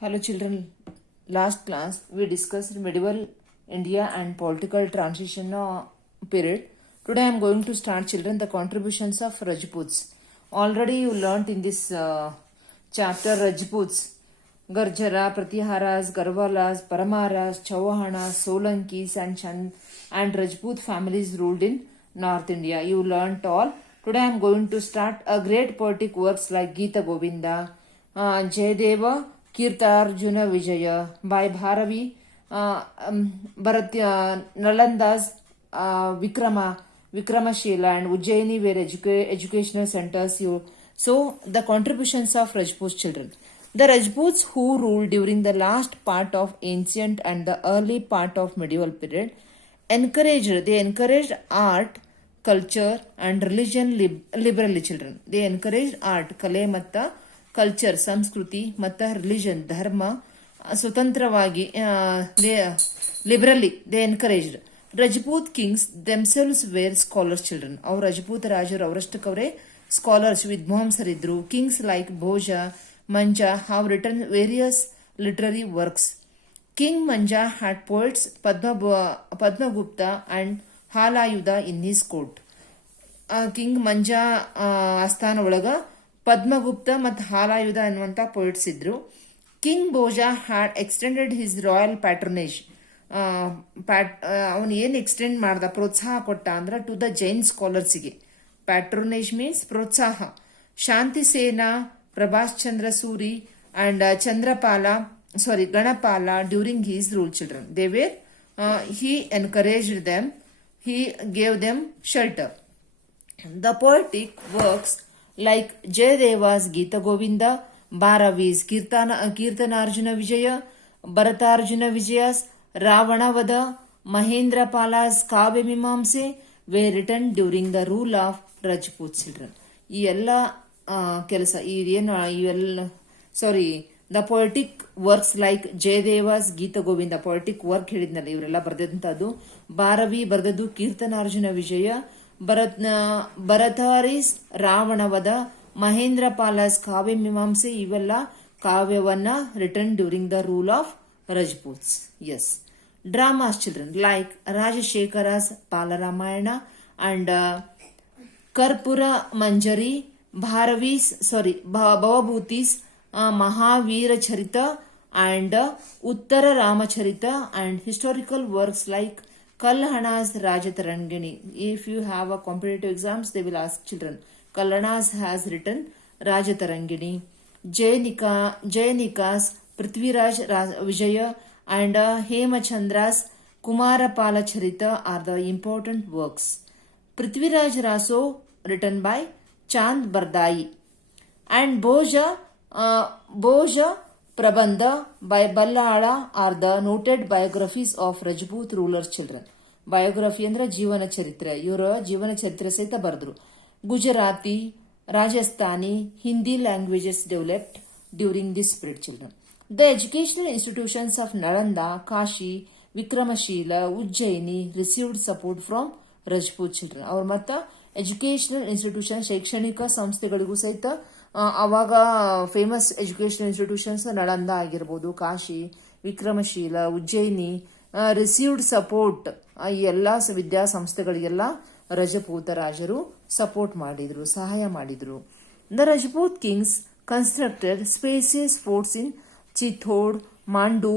Hello children, last class we discussed medieval India and political transition period. Today I am going to start children the contributions of Rajputs. Already you learnt in this chapter Rajputs, Garjara, Pratiharas, Garwalas, Paramaras, Chauhanas, Solankis and Rajput families ruled in North India. You learnt all. Today I am going to start a great poetic works like Gita Govinda, Jayadeva, Kirtarjuna Vijaya by Bharavi, Nalanda's Vikramashila and Ujjaini were educational centers. So, the contributions of Rajput children. The Rajputs who ruled during the last part of ancient and the early part of medieval period encouraged art, culture and religion liberally children. They encouraged art, kale matta culture ಸಂಸ್ಕೃತಿ ಮತ್ತು religion ಧರ್ಮ ಸ್ವತಂತ್ರವಾಗಿ liberally they encouraged. Rajput kings themselves were scholars children. ಅವ್ರು ರಜಪೂತ ರಾಜರು ಅವರಷ್ಟಕ್ಕವರೇ scholars ವಿದ್ವಾಂಸರಿದ್ರು. Kings like Bhoja Munja have written various literary works. King Munja had poets Padmagupta and Halayudha in his court. King Munja ಆಸ್ಥಾನ ಒಳಗ ಪದ್ಮಗುಪ್ತ ಮತ್ತು ಹಾಲಾಯುಧ ಅನ್ನುವಂಥ ಪೊಯಿಟ್ಸ್ ಇದ್ರು. King Bhoja had extended his royal patronage. ಅವನು ಏನು ಎಕ್ಸ್ಟೆಂಡ್ ಮಾಡ್ದ, ಪ್ರೋತ್ಸಾಹ ಕೊಟ್ಟ ಅಂದ್ರೆ ಟು ದ ಜೈನ್ ಸ್ಕಾಲರ್ಸ್ಗೆ. ಪ್ಯಾಟ್ರನೇಜ್ ಮೀನ್ಸ್ ಪ್ರೋತ್ಸಾಹ. Shanti Sena, Prabhas Chandra Suri and Ganapala during his rule children. They were he encouraged them, he gave them shelter. The poetic works like Jayadeva's Gita Govinda, Bharavi's Kirtanarjuna Vijaya, Bharatarjuna Vijaya's Ravanavada, Mahendrapala's Kavya Mimamse were written during the rule of Rajput children. ಈ ಎಲ್ಲ ಕೆಲಸ the poetic works like Jayadeva's Gita Govinda poetic work ಹೇಳಿದ್ನಲ್ಲ, ಇವರೆಲ್ಲ ಬರೆದಂತದ್ದು. ಭಾರವಿ ಬರೆದದ್ದು ಕೀರ್ತನಾರ್ಜುನ ವಿಜಯ, ಭರತಾರಿಸ್ ರಾವಣವಧ, ಮಹೇಂದ್ರ ಪಾಲಸ್ ಕಾವ್ಯ ಮೀಮಾಂಸೆ, ಇವೆಲ್ಲ ಕಾವ್ಯವನ್ನ written during the rule of Rajputs. Yes. Dramas children like Rajashekhara's Balaramayana and Karpura Manjari, ಭವಭೂತೀಸ್ Mahavir ಚರಿತ and Uttara Ramacharita and historical works like Kalhana's Rajatarangini. If you have a competitive exams, they will ask children. Kalhana's has written Rajatarangini. Jayanika's Prithviraj Vijaya and Hemachandra's Kumarapala Charita are the important works. Prithviraj Raso written by Chand Bardai and Bhoja Prabandha by Ballala are the noted biographies of Rajput rulers children. Biography ಅಂದ್ರೆ ಜೀವನ ಚರಿತ್ರೆ. ಇವರ ಜೀವನ ಚರಿತ್ರೆ ಸಹಿತ ಬರೆದ್ರು. Gujarati, Rajasthani, Hindi languages developed during this period children. The educational institutions of Nalanda, Kashi, Vikramashila, Ujjaini received support from Rajput children. ಅವ್ರ ಮತ್ತ ಎಜುಕೇಶನಲ್ ಇನ್ಸ್ಟಿಟ್ಯೂಷನ್ ಶೈಕ್ಷಣಿಕ ಸಂಸ್ಥೆಗಳಿಗೂ ಸಹಿತ ಅವಾಗ ಫೇಮಸ್ ಎಜುಕೇಶನಲ್ ಇನ್ಸ್ಟಿಟ್ಯೂಷನ್ಸ್ ನಳಂದ ಆಗಿರ್ಬೋದು, ಕಾಶಿ, ವಿಕ್ರಮಶೀಲ, ಉಜ್ಜಯಿನಿ ರಿಸೀವ್ಡ್ ಸಪೋರ್ಟ್. ಈ ಎಲ್ಲ ವಿದ್ಯಾಸಂಸ್ಥೆಗಳಿಗೆಲ್ಲ ರಜಪೂತ ರಾಜರು ಸಪೋರ್ಟ್ ಮಾಡಿದ್ರು, ಸಹಾಯ ಮಾಡಿದ್ರು. The Rajput kings constructed spacious forts in Chittor, Mandu,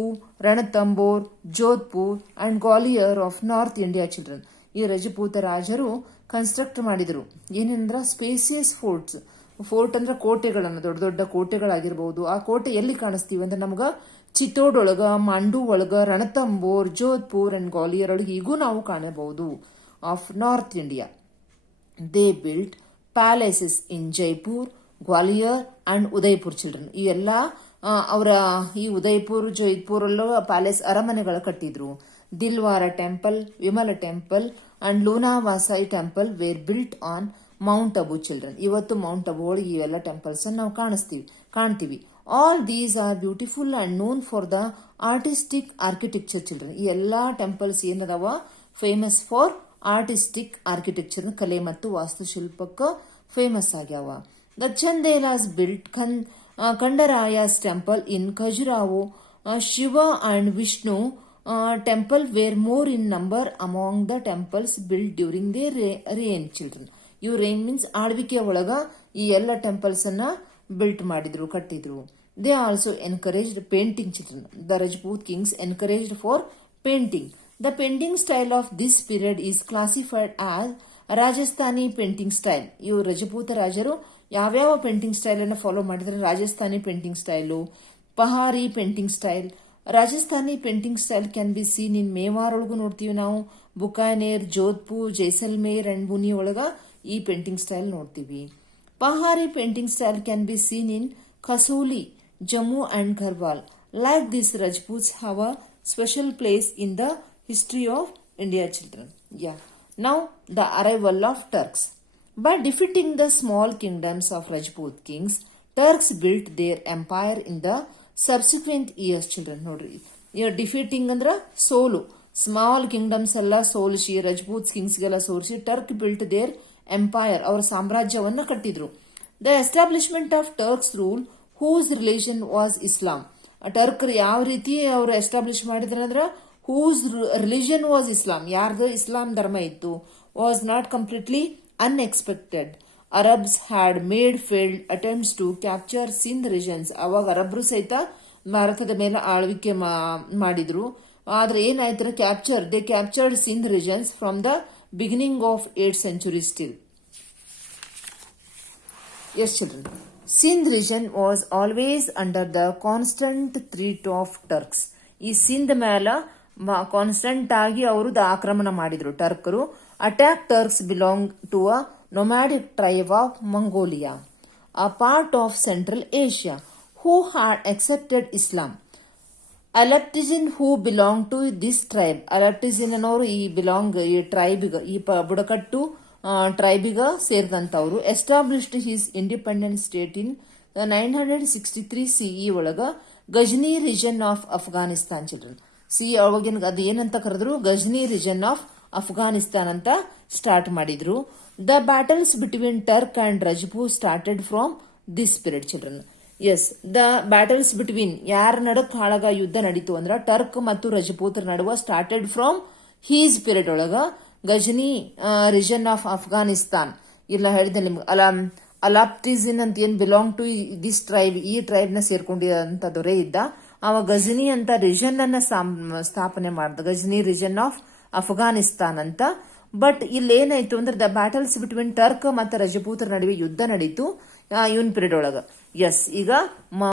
Ranthambore, Jodhpur and Gwalior of north India children. ಈ ರಜಪೂತ ರಾಜರು ಕನ್ಸ್ಟ್ರಕ್ಟ್ ಮಾಡಿದ್ರು ಏನಂದ್ರ ಸ್ಪೇಸಿಯಸ್ ಫೋರ್ಟ್ಸ್. ಫೋರ್ಟ್ ಅಂದ್ರೆ ಕೋಟೆಗಳನ್ನು, ದೊಡ್ಡ ದೊಡ್ಡ ಕೋಟೆಗಳಾಗಿರ್ಬಹುದು. ಆ ಕೋಟೆ ಎಲ್ಲಿ ಕಾಣಿಸ್ತೀವಿ ಅಂದ್ರೆ ನಮ್ಗ ಚಿತ್ತೋಡ್ ಒಳಗ, ಮಾಂಡು ಒಳಗ, ರಣತಂಬೋರ್, ಜೋಧ್ಪುರ್ ಅಂಡ್ ಗ್ವಾಲಿಯರ್ ಒಳಗೆ ಈಗೂ ನಾವು ಕಾಣಬಹುದು of north India. They built palaces in Jaipur, Gwalior and Udaipur children. ಈ ಎಲ್ಲ ಅವರ ಈ ಉದಯ್ಪುರ್, ಜೈಪುರ್ ಅಲ್ಲೂ ಪ್ಯಾಲೇಸ್ ಅರಮನೆಗಳ ಕಟ್ಟಿದ್ರು. Dilwara temple, Vimala temple and Lunavasahi temple were built on Mount Abu children. ಇವತ್ತು ಮೌಂಟ್ ಅಬು ಒಳಗೆ ಇವೆಲ್ಲ ಟೆಂಪಲ್ಸ್ ನಾವು ಕಾಣ್ತೀವಿ. All these are beautiful and known for the artistic architecture children. ಈ ಎಲ್ಲಾ ಟೆಂಪಲ್ಸ್ ಏನದಾವ ಫೇಮಸ್ ಫಾರ್ ಆರ್ಟಿಸ್ಟಿಕ್ ಆರ್ಕಿಟೆಕ್ಚರ್, ಕಲೆ ಮತ್ತು ವಾಸ್ತುಶಿಲ್ಪಕ್ಕೆ ಫೇಮಸ್ ಆಗ್ಯಾವ. The Chandelas built Kandaraya's temple in Khajuraho, Shiva and Vishnu temple were more in number among the temples built during their reign, children. ಇವು reign means ಆಳ್ವಿಕೆ ಒಳಗ ಈ ಎಲ್ಲ ಟೆಂಪಲ್ಸ್ ಅನ್ನ ಬಿಲ್ಟ್ ಮಾಡಿದ್ರು, ಕಟ್ಟಿದ್ರು. They also encouraged painting, children. The Rajput kings encouraged for painting. The painting style of this period is classified as Rajasthani painting style. ಇವು ರಜಪೂತ ರಾಜರು ಯಾವ್ಯಾವ ಪೇಂಟಿಂಗ್ ಸ್ಟೈಲ್ ಅನ್ನು ಫಾಲೋ ಮಾಡಿದ್ರೆ Rajasthani painting style, Pahari painting style. Rajasthani painting style can be seen in Mewar ಒಳಗೂ ನೋಡ್ತೀವಿ ನಾವು, Bikaner, Jodhpur, Jaisalmer and Bundi ಒಳಗ ಈ ಪೇಂಟಿಂಗ್ ಸ್ಟೈಲ್ ನೋಡ್ತೀವಿ. Pahari painting style can be seen in Kasauli, Jammu and Garhwal. Like this Rajputs have a special place in the history of India, children. Yeah. Now the arrival of Turks. By defeating the small kingdoms of Rajput kings, Turks built their empire in the subsequent years, children. ನೋಡ್ರಿ, defeating ಅಂದ್ರ ಸೋಲು. Small kingdoms ಎಲ್ಲ ಸೋಲಿಸಿ ರಜಪೂತ್ ಕಿಂಗ್ಸ್ಗೆಲ್ಲ ಸೋಲಿಸಿ ಟರ್ಕ್ built there empire, ಅವರ ಸಾಮ್ರಾಜ್ಯವನ್ನ ಕಟ್ಟಿದ್ರು. The establishment of Turks rule whose religion was Islam. ಟರ್ಕರ್ ಯಾವ ರೀತಿ ಅವರು ಎಸ್ಟಾಬ್ಲಿಷ್ ಮಾಡಿದ್ರ ಅಂದ್ರ whose religion was Islam, ಯಾರ್ದು ಇಸ್ಲಾಂ ಧರ್ಮ ಇತ್ತು. was not completely unexpected. Arabs had made failed attempts to capture Sindh regions. ಅವಾಗ ಅರಬ್ರು ಸಹಿತ ಭಾರತದ ಮೇಲೆ ಆಳ್ವಿಕೆ ಮಾಡಿದ್ರು. ಆದ್ರೆ ಏನಾಯ್ತು, they captured Sindh regions from the beginning of 8th century still. Yes, children. Sindh region was always under the constant threat of Turks. ಈ ಸಿಂಧ್ ಮೇಲೆ ಕಾನ್ಸ್ಟೆಂಟ್ ಆಗಿ ಅವರು ಆಕ್ರಮಣ ಮಾಡಿದ್ರು ಟರ್ಕರು. Attack Turks belong to a nomadic tribe of Mongolia, a part of central Asia, who had accepted Islam. Alptigin who belong to this tribe. Alptigin ಅನ್ನೋರು ಈ ಟ್ರೈಬಿಗ, ಈ ಬುಡಕಟ್ಟು ಟ್ರೈಬಿಗ ಸೇರಿದಂತವರು. Established his independent state in 963 CE ಒಳಗ Ghazni region of Afghanistan, children. ಅವಾಗಿನ ಅದು ಏನಂತ ಕರೆದ್ರು, ಗಜ್ನಿ ರೀಜನ್ ಆಫ್ ಅಫ್ಘಾನಿಸ್ತಾನ್ ಅಂತ ಸ್ಟಾರ್ಟ್ ಮಾಡಿದ್ರು. The battles between Turk and Rajput started from this period, children. Yes, the battles between ಯಾರ ನಡುಕ್ ಹಾಳಾಗ ಯುದ್ಧ ನಡೀತು ಅಂದ್ರ ಟರ್ಕ್ ಮತ್ತು ರಜಪೂತರ ನಡುವ ಸ್ಟಾರ್ಟೆಡ್ ಫ್ರಮ್ ಹೀಸ್ ಪೀರಿಯಡ್ ಒಳಗ ಗಜ್ನಿ ರೀಜನ್ ಆಫ್ ಅಫ್ಘಾನಿಸ್ತಾನ್. ಇಲ್ಲ ಹೇಳಿದೆ ನಿಮ್ಗೆ, ಅಲಾಪ್ಟಿಜಿನ್ ಅಂತ ಏನ್ ಬಿಲಾಂಗ್ ಟು ದಿಸ್ ಟ್ರೈಬ್, ಈ ಟ್ರೈಬ್ ನ ಸೇರ್ಕೊಂಡಿರಂತ ದೊರೆ ಇದ್ದ. ಅವ ಗಜ್ನಿ ಅಂತ ರೀಜನ್ ಅನ್ನ ಸ್ಥಾಪನೆ ಮಾಡ್ದ, ಗಜ್ನಿ ರೀಜನ್ ಆಫ್ ಅಫ್ಘಾನಿಸ್ತಾನ್ ಅಂತ. ಬಟ್ ಇಲ್ಲಿ ಏನಾಯ್ತು ಅಂದ್ರೆ ದ ಬ್ಯಾಟಲ್ಸ್ ಬಿಟ್ವೀನ್ ಟರ್ಕ್ ಮತ್ತು ರಜಪೂತರ ನಡುವೆ ಯುದ್ಧ ನಡೀತು ಇವನ್ ಪೀರಿಯಡ್ ಒಳಗ. ಎಸ್, ಈಗ